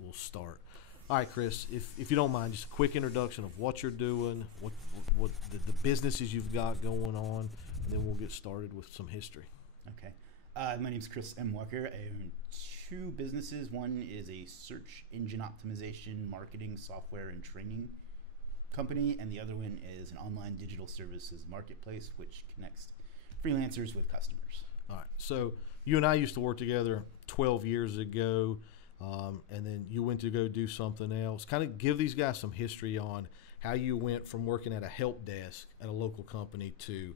we'll start. All right, Chris, if you don't mind, just a quick introduction of what you're doing, what the businesses you've got going on, and then we'll get started with some history. Okay. My name is Chris M. Walker. I own two businesses. One is a search engine optimization, marketing, software, and training company, and the other one is an online digital services marketplace which connects freelancers with customers. All right. So you and I used to work together 12 years ago, and then you went to go do something else. Kind of give these guys some history on how you went from working at a help desk at a local company to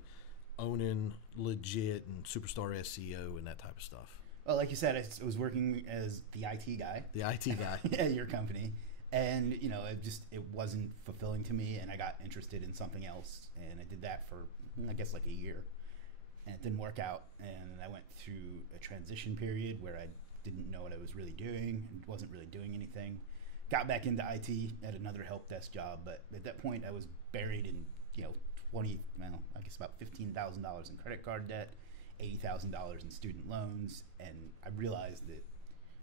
owning legit and superstar SEO and that type of stuff. Well, like you said, I was working as the IT guy. The IT guy. At your company. And, it wasn't fulfilling to me, and I got interested in something else, and I did that for, I guess, like a year, and it didn't work out, and I went through a transition period where I didn't know what I was really doing, and wasn't really doing anything. Got back into IT at another help desk job, but at that point I was buried in, about $15,000 in credit card debt, $80,000 in student loans, and I realized that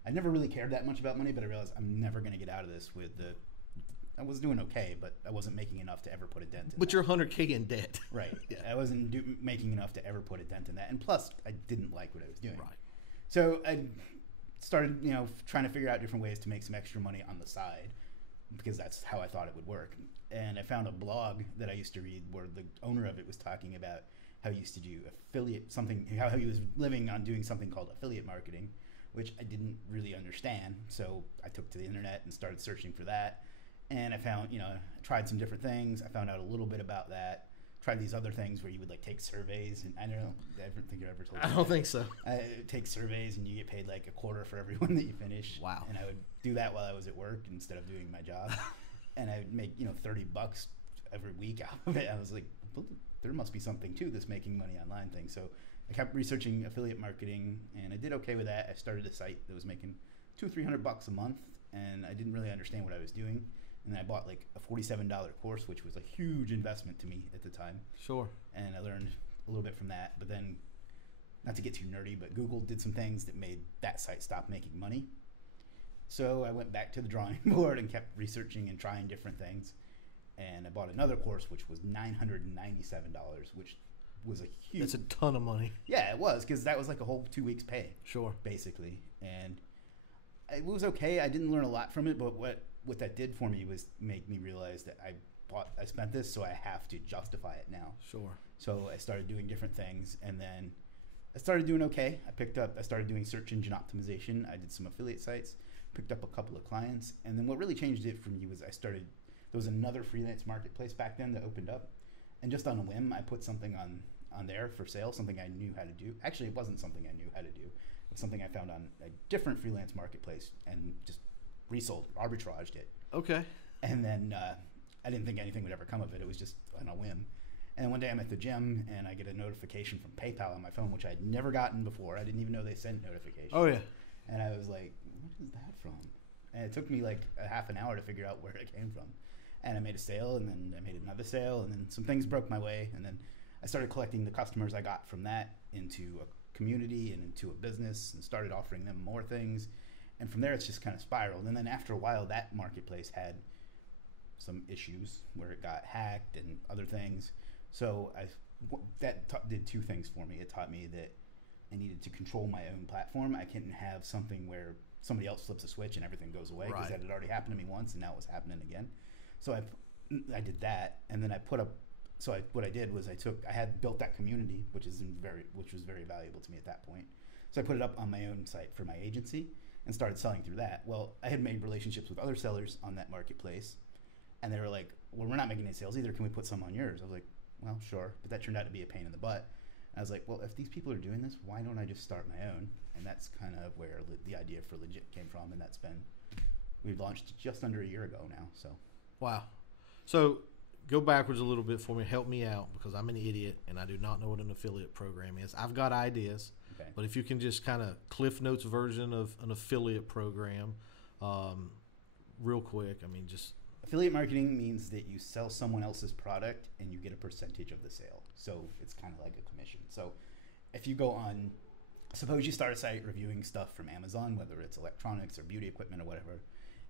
I never really cared that much about money, but I realized I'm never going to get out of this I was doing okay, but I wasn't making enough to ever put a dent in But that. you're $100K in debt. Right. Yeah. I wasn't making enough to ever put a dent in that. And plus, I didn't like what I was doing. Right. So I started, trying to figure out different ways to make some extra money on the side, because that's how I thought it would work. And I found a blog that I used to read where the owner of it was talking about how he used to do how he was living on doing something called affiliate marketing, which I didn't really understand. So I took to the internet and started searching for that. And I found, I tried some different things. I found out a little bit about that. Tried these other things where you would take surveys, and I don't know, I don't think you ever told me. I don't think so. Take surveys and you get paid like a quarter for every one that you finish. Wow. And I would do that while I was at work instead of doing my job. And I would make, $30 every week out of it. I was like, well, there must be something to this making money online thing. So I kept researching affiliate marketing, and I did okay with that. I started a site that was making $200-300 a month, and I didn't really understand what I was doing. And then I bought like a $47 course, which was a huge investment to me at the time. Sure. And I learned a little bit from that. But then, not to get too nerdy, but Google did some things that made that site stop making money. So I went back to the drawing board and kept researching and trying different things. And I bought another course, which was $997, which was a huge... That's a ton of money. Yeah, it was, because that was like a whole 2 weeks' pay. Sure. Basically. And it was okay. I didn't learn a lot from it, but what that did for me was make me realize that I spent this, so I have to justify it now. Sure. So I started doing different things, and then I started doing okay. I started doing search engine optimization. I did some affiliate sites, picked up a couple of clients, and then what really changed it for me was there was another freelance marketplace back then that opened up, and just on a whim, I put something on there for sale, something I knew how to do. Actually, it wasn't something I knew how to do. It was something I found on a different freelance marketplace and just resold, arbitraged it. Okay. And then I didn't think anything would ever come of it. It was just on a whim. And one day I'm at the gym and I get a notification from PayPal on my phone, which I had never gotten before. I didn't even know they sent notifications. Oh, yeah. And I was like, what is that from? And it took me like a half an hour to figure out where it came from. And I made a sale, and then I made another sale, and then some things broke my way. And then I started collecting the customers I got from that into a community and into a business, and started offering them more things. And from there, it's just kind of spiraled. And then after a while, that marketplace had some issues where it got hacked and other things. So did two things for me. It taught me that I needed to control my own platform. I couldn't have something where somebody else flips a switch and everything goes away, because Right. that had already happened to me once, and now it was happening again. So I did that, and then what I did was I had built that community, which was very valuable to me at that point. So I put it up on my own site for my agency and started selling through that. Well, I had made relationships with other sellers on that marketplace, and they were like, well, we're not making any sales either. Can we put some on yours? I was like, well, sure. But that turned out to be a pain in the butt. And I was like, well, if these people are doing this, why don't I just start my own? And that's kind of where the idea for Legit came from. And we've launched just under a year ago now. So. Wow. So go backwards a little bit for me. Help me out, because I'm an idiot and I do not know what an affiliate program is. I've got ideas, Okay. but if you can just kind of Cliff Notes version of an affiliate program, real quick. I mean, just Affiliate marketing means that you sell someone else's product and you get a percentage of the sale. So it's kind of like a commission. So if you go on suppose you start a site reviewing stuff from Amazon, whether it's electronics or beauty equipment or whatever,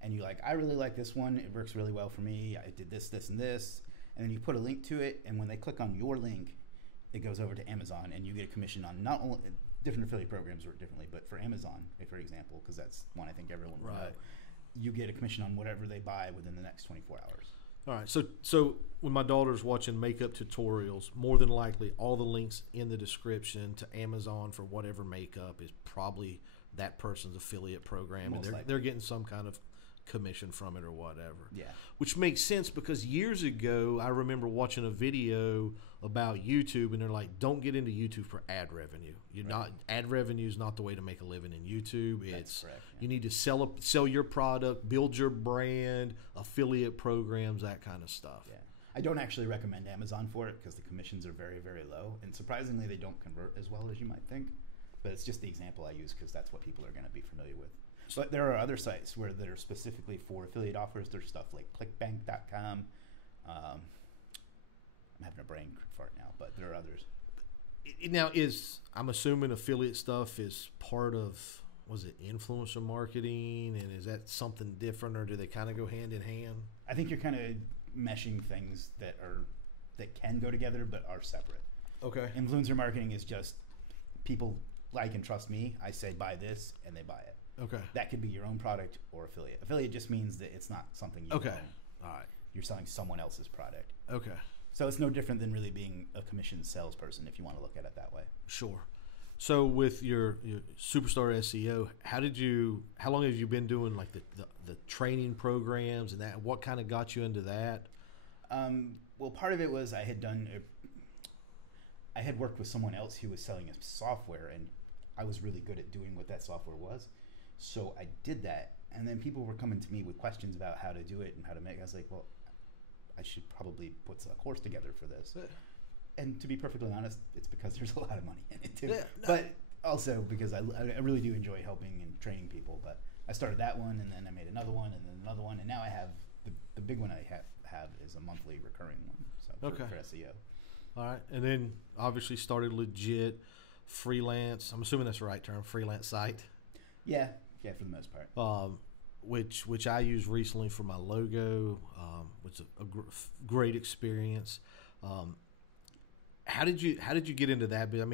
and you like, I really like this one. It works really well for me. I did this, this, and this. And then you put a link to it, and when they click on your link, it goes over to Amazon, and you get a commission on not only different affiliate programs work differently, but for Amazon, for example, because that's one I think everyone will know, you get a commission on whatever they buy within the next 24 hours. All right, so when my daughter's watching makeup tutorials, more than likely all the links in the description to Amazon for whatever makeup is probably that person's affiliate program, Most and likely. they're getting some kind of commission from it or whatever. Yeah. Which makes sense because years ago I remember watching a video about YouTube, and they're like, don't get into YouTube for ad revenue. You're not ad revenue is not the way to make a living in YouTube. That's correct, yeah. You need to sell your product, build your brand, affiliate programs, that kind of stuff. Yeah. I don't actually recommend Amazon for it because the commissions are very, very low, and surprisingly they don't convert as well as you might think. But it's just the example I use because that's what people are going to be familiar with. But there are other sites where they're specifically for affiliate offers. There's stuff like clickbank.com. I'm having a brain fart now, but there are others. Now, I'm assuming affiliate stuff is part of, was it influencer marketing, and is that something different, or do they kind of go hand in hand? I think you're kind of meshing things that can go together but are separate. Okay. Influencer marketing is just people like and trust me. I say buy this, and they buy it. Okay. That could be your own product or affiliate. Affiliate just means that it's not something you own. All right. You're selling someone else's product. Okay. So it's no different than really being a commissioned salesperson if you want to look at it that way. Sure. So with your Superstar SEO, how long have you been doing like the training programs and that? What kind of got you into that? Well, part of it was I had worked with someone else who was selling a software, and I was really good at doing what that software was. So I did that, and then people were coming to me with questions about how to do it and how to make it. I was like, well, I should probably put a course together for this. Yeah. And to be perfectly honest, it's because there's a lot of money in it too. Yeah, no. But also because I really do enjoy helping and training people. But I started that one, and then I made another one, and then another one, and now I have the big one I have is a monthly recurring one. So for SEO. All right, and then obviously started legit freelance. I'm assuming that's the right term, freelance site. Yeah, for the most part. Which I used recently for my logo, which was a great experience. How did you get into that? But I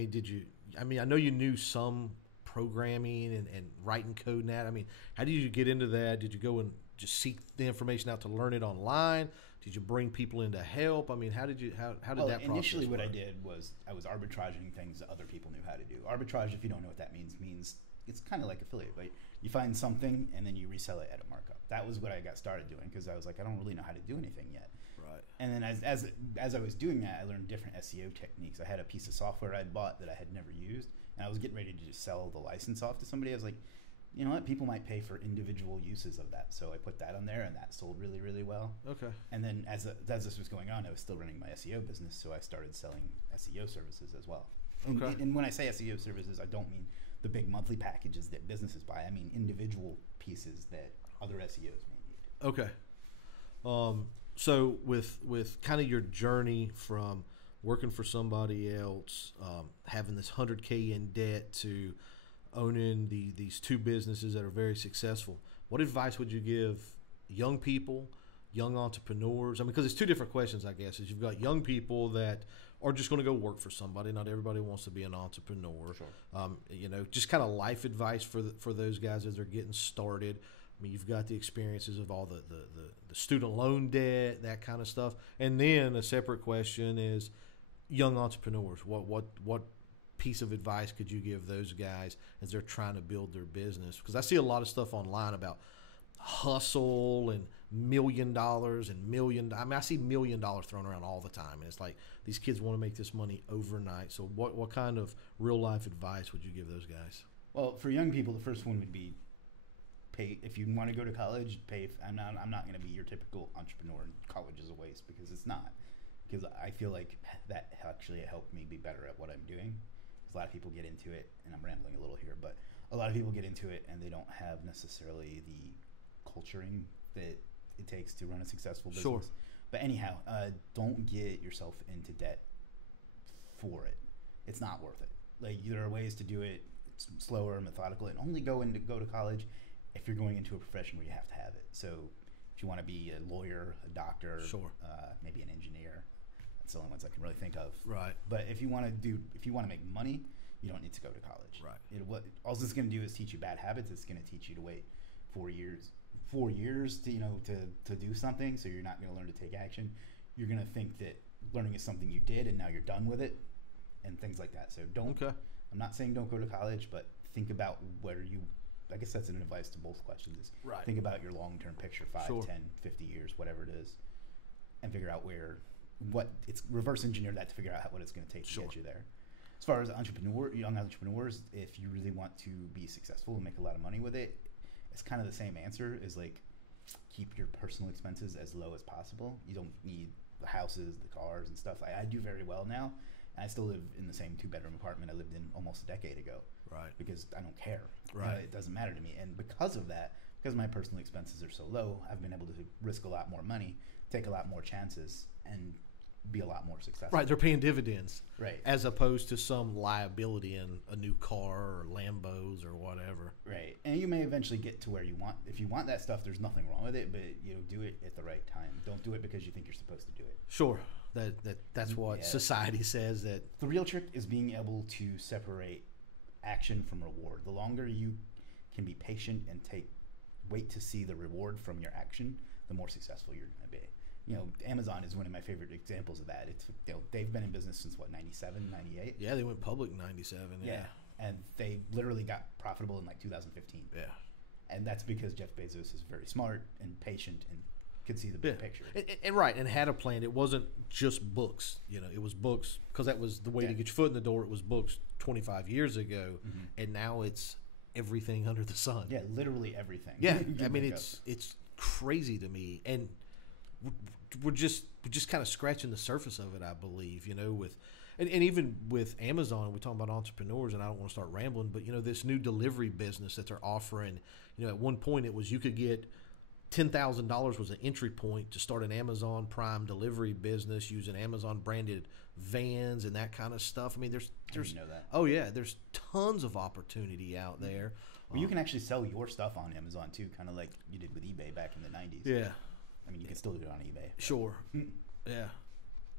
know you knew some programming and writing code and that. I mean, how did you get into that? Did you go and just seek the information out to learn it online? Did you bring people in to help? I mean, how did that process initially what work? I did was I was arbitraging things that other people knew how to do. Arbitrage, if you don't know what that means it's kind of like affiliate, right? You find something and then you resell it at a markup. That was what I got started doing because I was like, I don't really know how to do anything yet. Right. And then as I was doing that, I learned different SEO techniques. I had a piece of software I'd bought that I had never used, and I was getting ready to just sell the license off to somebody. I was like, you know what? People might pay for individual uses of that. So I put that on there, and that sold really, really well. Okay. And then as this was going on, I was still running my SEO business, so I started selling SEO services as well. Okay. And when I say SEO services, I don't mean the big monthly packages that businesses buy. I mean individual pieces that other SEOs may need. Okay. So with kind of your journey from working for somebody else, having this 100K in debt to owning these two businesses that are very successful, what advice would you give young people, young entrepreneurs? I mean, because it's two different questions, I guess. Is you've got young people that are just going to go work for somebody. Not everybody wants to be an entrepreneur. Sure. Just kind of life advice for those guys as they're getting started. I mean, you've got the experiences of all the student loan debt, that kind of stuff. And then a separate question is young entrepreneurs. What piece of advice could you give those guys as they're trying to build their business? Because I see a lot of stuff online about hustle and $1 million and million. I mean, I see $1 million thrown around all the time, and it's like these kids want to make this money overnight. So what kind of real life advice would you give those guys? Well, for young people, the first one would be pay. If you want to go to college, pay. I'm not going to be your typical entrepreneur, and college is a waste because it's not. Because I feel like that actually helped me be better at what I'm doing. Because a lot of people get into it, and I'm rambling a little here, but a lot of people get into it and they don't have necessarily the culturing that it takes to run a successful business. Sure. But anyhow, don't get yourself into debt for it. It's not worth it. Like, there are ways to do it slower, methodical, and only go to college if you're going into a profession where you have to have it. So if you want to be a lawyer, a doctor, Sure. Maybe an engineer, that's the only ones I can really think of. Right. But if you want to make money, you don't need to go to college. Right. All it's going to do is teach you bad habits. It's going to teach you to wait 4 years to do something. So you're not going to learn to take action. You're going to think that learning is something you did and now you're done with it, and things like that. So don't. Okay. I'm not saying don't go to college, but think about where you. I guess that's an advice to both questions. Is Right. Think about your long-term picture, 5, Sure. 10, 50 years, whatever it is, and figure out it's reverse engineer that to figure out what it's going to take to Sure. get you there. As far as young entrepreneurs, if you really want to be successful and make a lot of money with it, it's kind of the same answer. Is like keep your personal expenses as low as possible. You don't need the houses, the cars, and stuff. I do very well now. And I still live in the same 2-bedroom apartment I lived in almost a decade ago. Right. Because I don't care. Right. It doesn't matter to me. And because of that, because my personal expenses are so low, I've been able to risk a lot more money, take a lot more chances, and be a lot more successful. Right. They're paying dividends. Right. As opposed to some liability in a new car or Lambos or whatever. Right. And you may eventually get to where you want. If you want that stuff, there's nothing wrong with it, but do it at the right time. Don't do it because you think you're supposed to do it. Sure. That's what society says. That the real trick is being able to separate action from reward. The longer you can be patient and wait to see the reward from your action, the more successful you're going to be. Amazon is one of my favorite examples of that. It's they've been in business since 97, 98. Yeah, they went public in 97. Yeah. And they literally got profitable in like 2015. Yeah. And that's because Jeff Bezos is very smart and patient and could see the big picture. And right, and had a plan. It wasn't just books. It was books because that was the way to get your foot in the door. It was books 25 years ago, and now it's everything under the sun. Yeah, literally everything. Yeah, I mean it's crazy to me, and we're just kind of scratching the surface of it, I believe. And even with Amazon, we're talking about entrepreneurs, and I don't want to start rambling, but this new delivery business that they're offering. At one point it was you could get $10,000 was an entry point to start an Amazon Prime delivery business using Amazon branded vans and that kind of stuff. I mean, there's I didn't know that. Oh yeah, there's tons of opportunity out there. Well, you can actually sell your stuff on Amazon too, kind of like you did with eBay back in the 90s. Yeah. I mean, you can still do it on eBay. Sure. Yeah.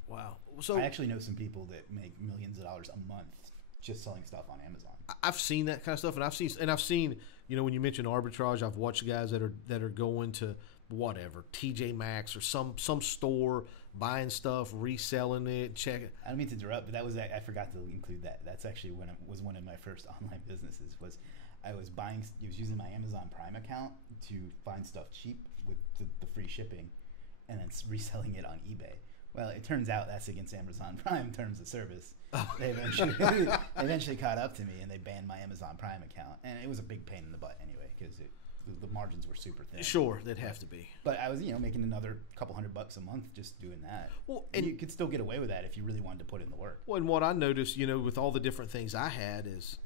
Wow. So I actually know some people that make millions of dollars a month just selling stuff on Amazon. I've seen that kind of stuff, and I've seen when you mention arbitrage, I've watched guys that are going to whatever TJ Maxx or some store, buying stuff, reselling it, checking. I don't mean to interrupt, but I forgot to include that. That's actually was one of my first online businesses. I was using my Amazon Prime account to find stuff cheap with the free shipping, and then reselling it on eBay. Well, it turns out that's against Amazon Prime terms of service. They eventually caught up to me, and they banned my Amazon Prime account. And it was a big pain in the butt anyway, because the margins were super thin. Sure, they'd have to be. But I was, making another couple $100 a month just doing that. Well, and you could still get away with that if you really wanted to put in the work. Well, and what I noticed, with all the different things I had is,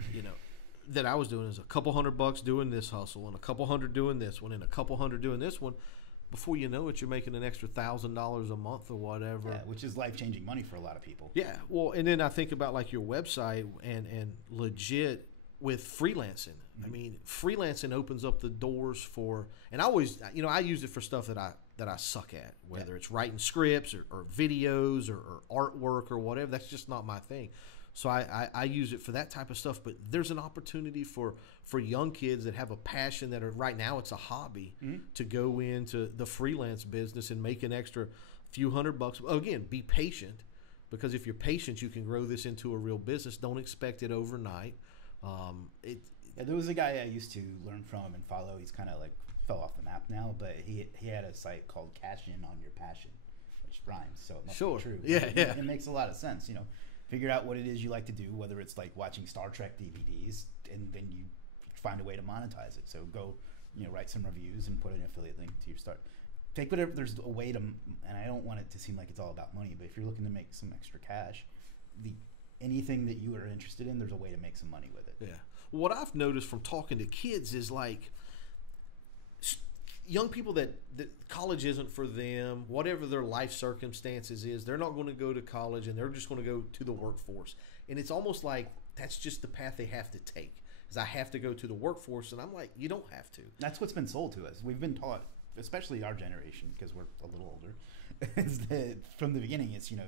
that I was doing is a couple $100 doing this hustle, and a couple hundred doing this one, and a couple hundred doing this one. Before you know it, you're making an extra $1,000 a month or whatever. Yeah, which is life-changing money for a lot of people. Yeah, well, and then I think about like your website and legit with freelancing. I mean, freelancing opens up the doors for, and I always, I use it for stuff that I suck at, whether it's writing scripts or videos or artwork or whatever. That's just not my thing. So I use it for that type of stuff. But there's an opportunity for young kids that have a passion that are right now it's a hobby to go into the freelance business and make an extra few $100. Again, be patient, because if you're patient, you can grow this into a real business. Don't expect it overnight. There was a guy I used to learn from and follow. He's kind of like fell off the map now, but he had a site called Cash In on Your Passion, which rhymes, so it must be true. Yeah, it makes a lot of sense. Figure out what it is you like to do, whether it's like watching Star Trek DVDs, and then you find a way to monetize it. So go, write some reviews and put an affiliate link to your start. Take whatever, there's a way to, and I don't want it to seem like it's all about money, but if you're looking to make some extra cash, anything that you are interested in, there's a way to make some money with it. Yeah. What I've noticed from talking to kids is like young people that college isn't for them, whatever their life circumstances is, they're not going to go to college and they're just going to go to the workforce. And it's almost like that's just the path they have to take. It's because I have to go to the workforce. And I'm like, you don't have to. That's what's been sold to us. We've been taught, especially our generation, because we're a little older, is that from the beginning, it's, you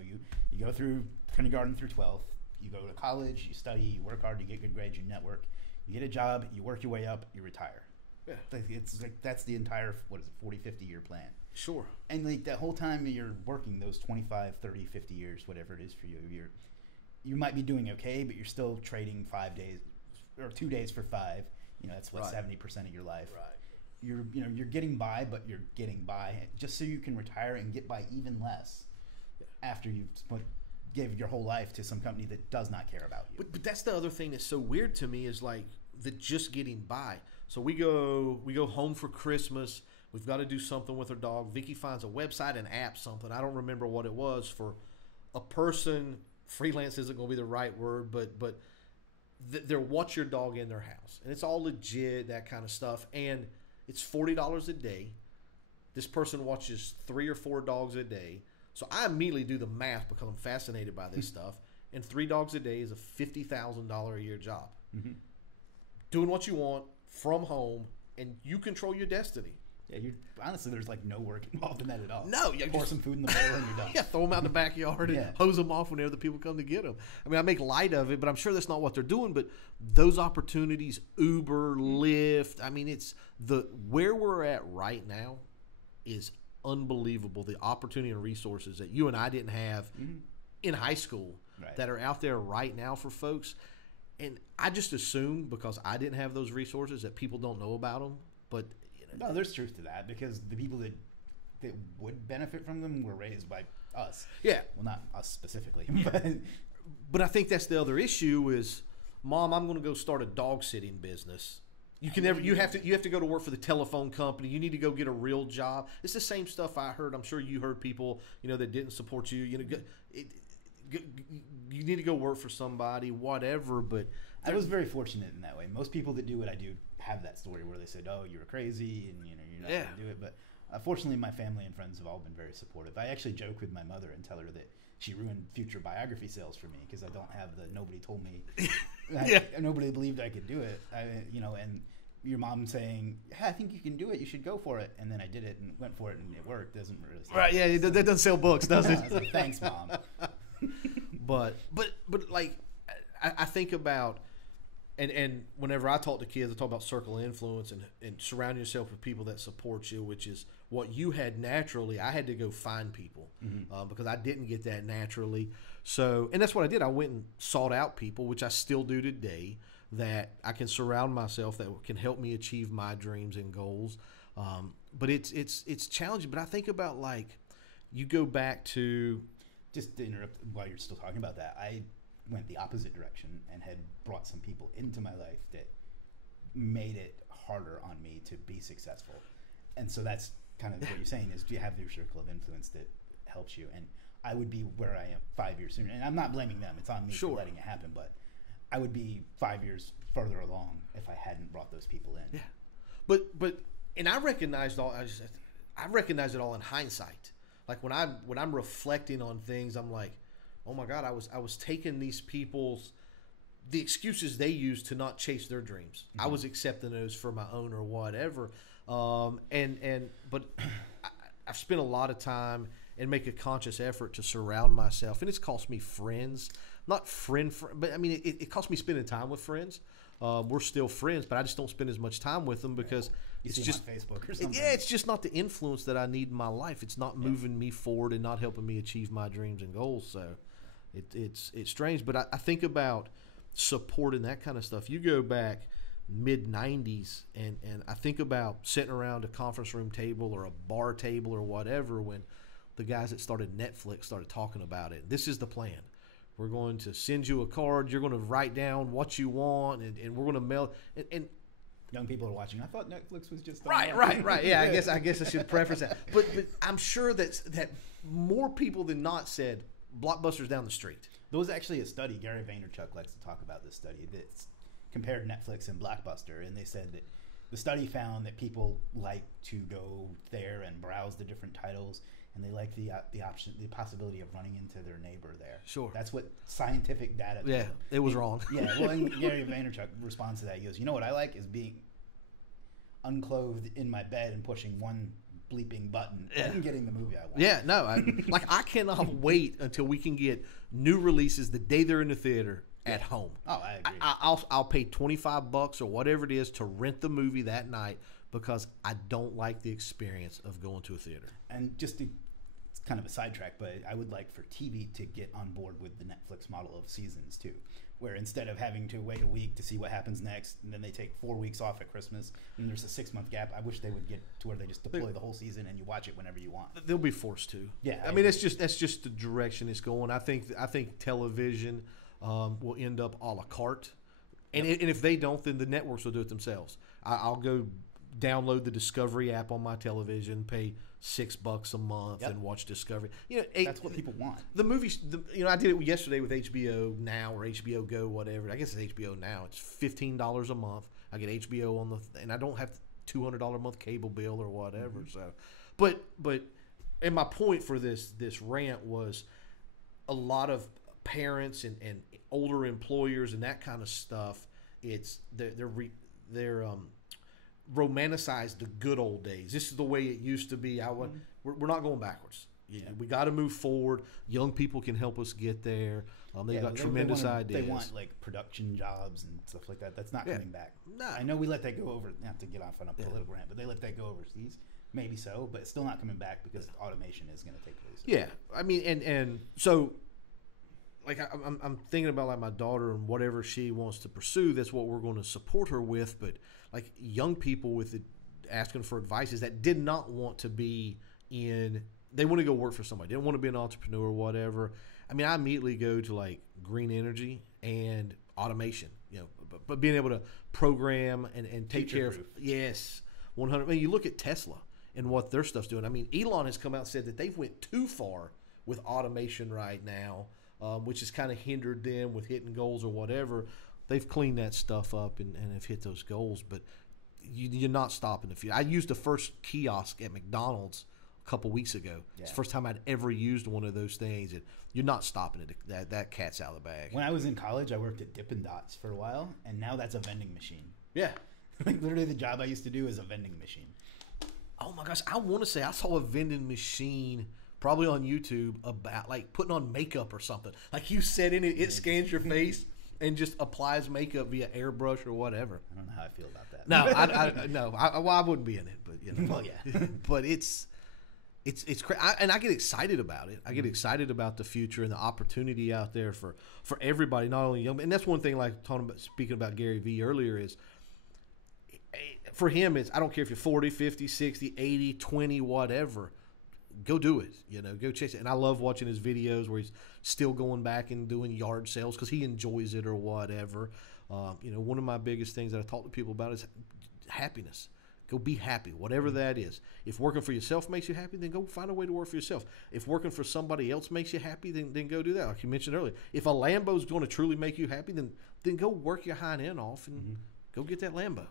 go through kindergarten through 12th, you go to college, you study, you work hard, you get good grades, you network, you get a job, you work your way up, you retire. Yeah. It's like that's the entire, 40, 50-year plan. Sure. And like that whole time you're working, those 25, 30, 50 years, whatever it is for you, you might be doing okay, but you're still trading 5 days or 2 days for 5. That's what, 70% of your life. Right. You're getting by, but you're getting by just so you can retire and get by even less after you've gave your whole life to some company that does not care about you. But that's the other thing that's so weird to me is like the just getting by. So we go home for Christmas. We've got to do something with our dog. Vicky finds a website, an app, something. I don't remember what it was for a person. Freelance isn't going to be the right word, but they're watch your dog in their house, and it's all legit, that kind of stuff. And it's $40 a day. This person watches 3 or 4 dogs a day. So I immediately do the math because I'm fascinated by this stuff. And 3 dogs a day is a $50,000 a year job. Mm-hmm. Doing what you want from home, and you control your destiny. Yeah, honestly, there's like no work involved in that at all. No, you pour some food in the bowl and you're done. Yeah, throw them out in the backyard and hose them off whenever the people come to get them. I mean, I make light of it, but I'm sure that's not what they're doing. But those opportunities, Uber, Lyft, I mean, it's where we're at right now is unbelievable. The opportunity and resources that you and I didn't have in high school that are out there right now for folks. And I just assume because I didn't have those resources that people don't know about them. But no, there's truth to that because the people that would benefit from them were raised by us. Yeah. Well, not us specifically. But I think that's the other issue is, Mom, I'm going to go start a dog sitting business. You have to go to work for the telephone company. You need to go get a real job. It's the same stuff I heard. I'm sure you heard people, that didn't support you. You need to go work for somebody, whatever. But I was very fortunate in that way. Most people that do what I do have that story where they said, "Oh, you're crazy," and you're not going to do it. But fortunately, my family and friends have all been very supportive. I actually joke with my mother and tell her that she ruined future biography sales for me because I don't have nobody told me, nobody believed I could do it. And your mom saying, "Yeah, I think you can do it. You should go for it." And then I did it and went for it, and it worked. Doesn't really right? Yeah, that doesn't sell books, does it? Like, thanks, Mom. But like I think about. And whenever I talk to kids, I talk about circle of influence and surround yourself with people that support you, which is what you had naturally. I had to go find people because I didn't get that naturally. So, and that's what I did. I went and sought out people, which I still do today, that I can surround myself that can help me achieve my dreams and goals. But it's challenging. But I think about like you go back to just to interrupt while you're still talking about that. I went the opposite direction and had brought some people into my life that made it harder on me to be successful. And so that's kind of what you're saying is, do you have your circle of influence that helps you? And I would be where I am 5 years sooner. And I'm not blaming them. It's on me for letting it happen. But I would be 5 years further along if I hadn't brought those people in. Yeah. But I recognized I recognize it all in hindsight. Like when I'm reflecting on things, I'm like, oh my God, I was taking these people's the excuses they use to not chase their dreams. I was accepting those for my own or whatever. But I've spent a lot of time and make a conscious effort to surround myself, and it's cost me friends, not but I mean it cost me spending time with friends. We're still friends, but I just don't spend as much time with them because it's just on Facebook or something. It's just not the influence that I need in my life. It's not moving me forward and not helping me achieve my dreams and goals. So it's strange, but I think about support and that kind of stuff. You go back mid-90s, and I think about sitting around a conference room table or a bar table or whatever when the guys that started Netflix started talking about it. This is the plan. We're going to send you a card. You're going to write down what you want, and we're going to mail. And young people are watching. I thought Netflix was just right. Yeah, I guess I should preface that. But I'm sure that more people than not said Blockbuster's down the street. There was actually a study. Gary Vaynerchuk likes to talk about this study that's compared Netflix and Blockbuster, and they said that the study found that people like to go there and browse the different titles, and they like the possibility of running into their neighbor there. Sure. That's what scientific data. Yeah, it was wrong. Yeah, well, and Gary Vaynerchuk responds to that. He goes, "You know what I like is being unclothed in my bed and pushing one bleeping button and getting the movie I want." Yeah, no, I cannot wait until we can get new releases the day they're in the theater at home. Oh, I agree. I'll pay $25 or whatever it is to rent the movie that night because I don't like the experience of going to a theater. And just to, it's kind of a sidetrack, but I would like for TV to get on board with the Netflix model of seasons too, where instead of having to wait a week to see what happens next, and then they take 4 weeks off at Christmas, and there's a 6-month gap, I wish they would get to where they just deploy the whole season and you watch it whenever you want. They'll be forced to. Yeah, I mean that's just the direction it's going. I think television will end up a la carte, and if they don't, then the networks will do it themselves. I'll go download the Discovery app on my television, pay $6 a month, and watch Discovery. You know, that's what people want. The movies, I did it yesterday with HBO Now or HBO Go, whatever. I guess it's HBO Now. It's $15 a month. I get HBO and I don't have $200 a month cable bill or whatever. So, but and my point for this rant was a lot of parents and older employers and that kind of stuff. It's they're romanticize the good old days. This is the way it used to be. We're not going backwards. We got to move forward. Young people can help us get there. They've got tremendous ideas. They want like production jobs and stuff like that. That's not coming back. No. I know we let that go over. Not to get off on a political rant, but they let that go overseas. Maybe so, but it's still not coming back because automation is going to take place. Yeah, I mean, and so. Like I'm thinking about like my daughter and whatever she wants to pursue. That's what we're going to support her with. But like young people with asking for advice is that did not want to be in. They want to go work for somebody. They didn't want to be an entrepreneur or whatever. I mean, I immediately go to like green energy and automation. You know, but being able to program and take care of. Yes, 100. I mean, you look at Tesla and what their stuff's doing. I mean, Elon has come out and said that they've went too far with automation right now. Which has kind of hindered them with hitting goals or whatever. They've cleaned that stuff up and have hit those goals, but you're not stopping the future. I used the first kiosk at McDonald's a couple weeks ago. Yeah. It's the first time I'd ever used one of those things, and you're not stopping it. That cat's out of the bag. When I was in college, I worked at Dippin' Dots for a while, and now that's a vending machine. Yeah. Like literally the job I used to do is a vending machine. Oh my gosh, I want to say I saw a vending machine probably on YouTube about like putting on makeup or something. Like you said in it, it scans your face and just applies makeup via airbrush or whatever. I don't know how I feel about that. No, I wouldn't be in it, but you know. Well, yeah. But it's and I get excited about it. I get excited about the future and the opportunity out there for everybody, not only young. And that's one thing, like speaking about Gary Vee earlier, is for him, it's I don't care if you're 40, 50, 60, 80, 20, whatever. Go do it, go chase it. And I love watching his videos where he's still going back and doing yard sales because he enjoys it or whatever. One of my biggest things that I talk to people about is happiness. Go be happy, whatever that is. If working for yourself makes you happy, then go find a way to work for yourself. If working for somebody else makes you happy, then go do that. Like you mentioned earlier, if a Lambo's going to truly make you happy, then go work your hind end off and go get that Lambo.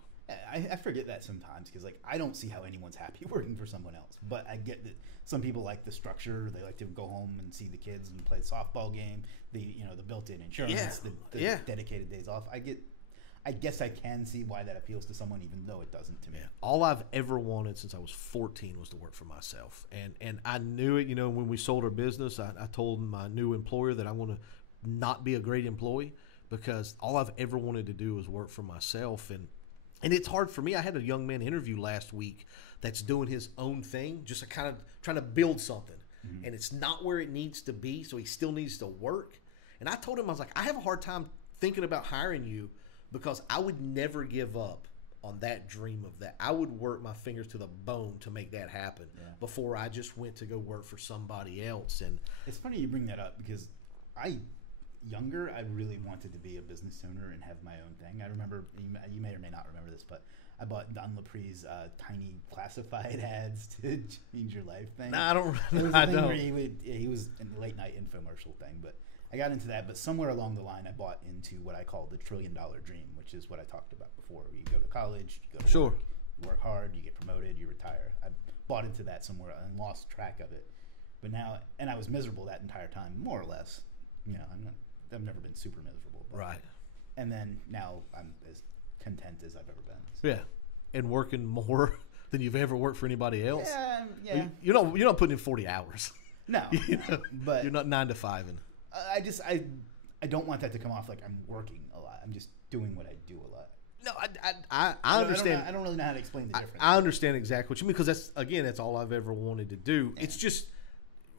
I forget that sometimes because like I don't see how anyone's happy working for someone else, but I get that some people like the structure. They like to go home and see the kids and play the softball game. The built-in insurance, the dedicated days off. I guess I can see why that appeals to someone, even though it doesn't to me. Yeah. All I've ever wanted since I was 14 was to work for myself, and I knew it. When we sold our business, I told my new employer that I want to not be a great employee because all I've ever wanted to do is work for myself. And it's hard for me. I had a young man interview last week that's doing his own thing, just kind of trying to build something. Mm-hmm. And it's not where it needs to be, so he still needs to work. And I told him, I was like, I have a hard time thinking about hiring you because I would never give up on that dream of that. I would work my fingers to the bone to make that happen before I just went to go work for somebody else. And it's funny you bring that up because I really wanted to be a business owner and have my own thing. I remember, you may or may not remember this, but I bought Don Lepre's tiny classified ads to change your life thing. No, I don't. It was a thing where he was in the late night infomercial thing, but I got into that. But somewhere along the line, I bought into what I call the $1 trillion dream, which is what I talked about before. You go to college, you go to work, you work hard, you get promoted, you retire. I bought into that somewhere and lost track of it But now, and I was miserable that entire time, more or less. I've never been super miserable. But, Right. And then now I'm as content as I've ever been. So. Yeah. And working more than you've ever worked for anybody else. Yeah. You're not putting in 40 hours. No. But you're not 9 to 5. And I don't want that to come off like I'm working a lot. I'm just doing what I do a lot. No, I understand. I don't really know how to explain the difference. I understand exactly what you mean, because that's all I've ever wanted to do. Yeah. It's just,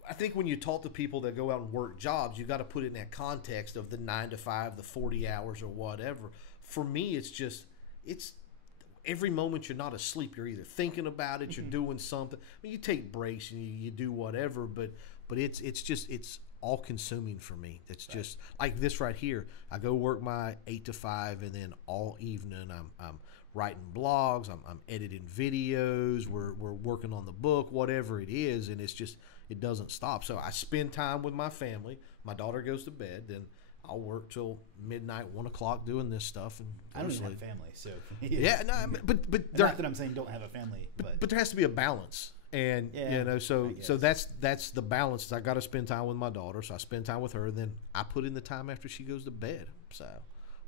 I think when you talk to people that go out and work jobs, you got to put it in that context of the 9 to 5, the 40 hours or whatever. For me, it's every moment you're not asleep, you're either thinking about it, you're doing something. I mean, you take breaks and you do whatever, but it's all consuming for me. It's just like this right here. I go work my 8 to 5, and then all evening I'm writing blogs, I'm editing videos, we're working on the book, whatever it is, and it doesn't stop. So I spend time with my family. My daughter goes to bed, then I'll work till midnight, 1 o'clock doing this stuff. And I don't even have family, so yeah, no, but not that I'm saying don't have a family, but there has to be a balance. And so that's the balance. I got to spend time with my daughter, so I spend time with her. Then I put in the time after she goes to bed. So,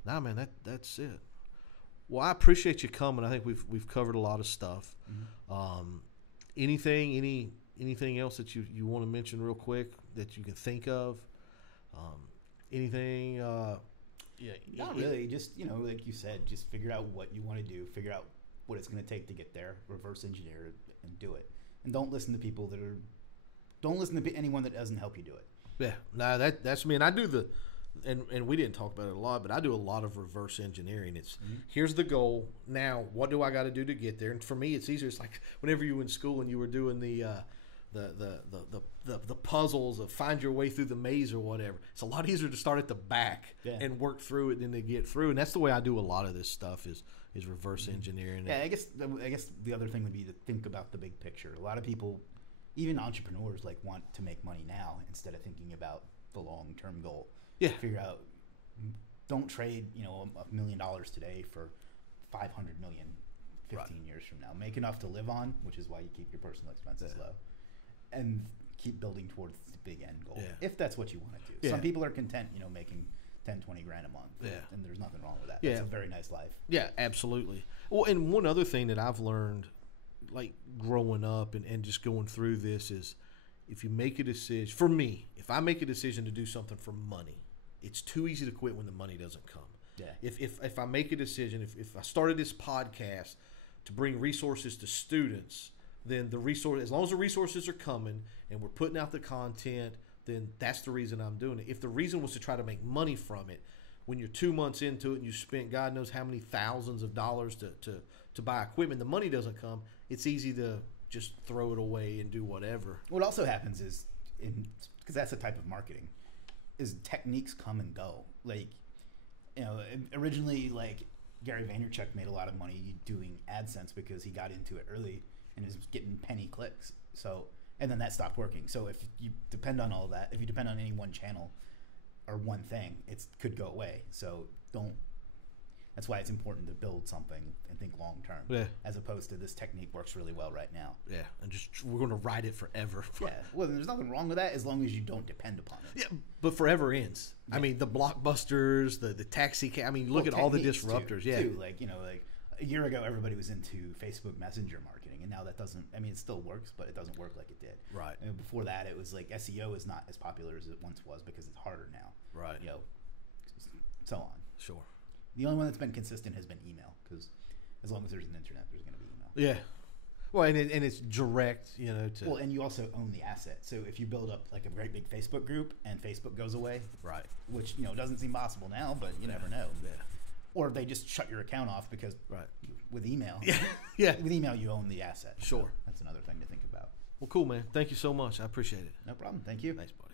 man, that's it. Well, I appreciate you coming. I think we've covered a lot of stuff. Mm-hmm. Anything else that you want to mention real quick that you can think of? Anything? Not really. Just like you said, just figure out what you want to do. Figure out what it's going to take to get there. Reverse engineer it and do it. And don't listen to anyone that doesn't help you do it. Yeah, no, that's me. And I do and we didn't talk about it a lot, but I do a lot of reverse engineering. It's here's the goal. Now, what do I got to do to get there? And for me, it's easier. It's like whenever you were in school and you were doing the puzzles of find your way through the maze or whatever. It's a lot easier to start at the back and work through it than to get through. And that's the way I do a lot of this stuff is reverse engineering. Yeah, I guess the other thing would be to think about the big picture. A lot of people, even entrepreneurs, want to make money now instead of thinking about the long-term goal. Yeah. Figure out, don't trade, $1 million today for 500 million 15 years from now. Make enough to live on, which is why you keep your personal expenses low, and keep building towards the big end goal. Yeah. If that's what you want to do. Yeah. Some people are content, making 10, 20 grand a month. Yeah. And there's nothing wrong with that. Yeah. It's a very nice life. Yeah, absolutely. Well, and one other thing that I've learned, growing up and just going through this is, if you make a decision, for me, if I make a decision to do something for money, it's too easy to quit when the money doesn't come. Yeah. If I make a decision, if I started this podcast to bring resources to students, then as long as the resources are coming and we're putting out the content, then that's the reason I'm doing it. If the reason was to try to make money from it, when you're 2 months into it and you spent God knows how many thousands of dollars to buy equipment, the money doesn't come, it's easy to just throw it away and do whatever. What also happens is, because that's a type of marketing, is techniques come and go. Originally, Gary Vaynerchuk made a lot of money doing AdSense because he got into it early and was getting penny clicks. So, and then that stopped working. So if you depend on all that, if you depend on any one channel or one thing, it could go away. So that's why it's important to build something and think long term, as opposed to this technique works really well right now. Yeah, and we're going to ride it forever. Yeah, well, there's nothing wrong with that as long as you don't depend upon it. Yeah, but forever ends. Yeah. I mean, the Blockbusters, the taxi cab. I mean, look at all the disruptors. Too. A year ago, everybody was into Facebook Messenger marketing, and now that doesn't. I mean, it still works, but it doesn't work like it did. Right. And before that, it was SEO is not as popular as it once was because it's harder now. Right. So on. Sure. The only one that's been consistent has been email, because as long as there's an internet, there's going to be email. Yeah. Well, and it's direct, Well, and you also own the asset. So if you build up a great big Facebook group and Facebook goes away, right? Which doesn't seem possible now, but you never know. Yeah. Or they just shut your account off because with email, yeah, with email you own the asset. Sure. So that's another thing to think about. Well, cool, man. Thank you so much. I appreciate it. No problem. Thank you. Thanks, buddy.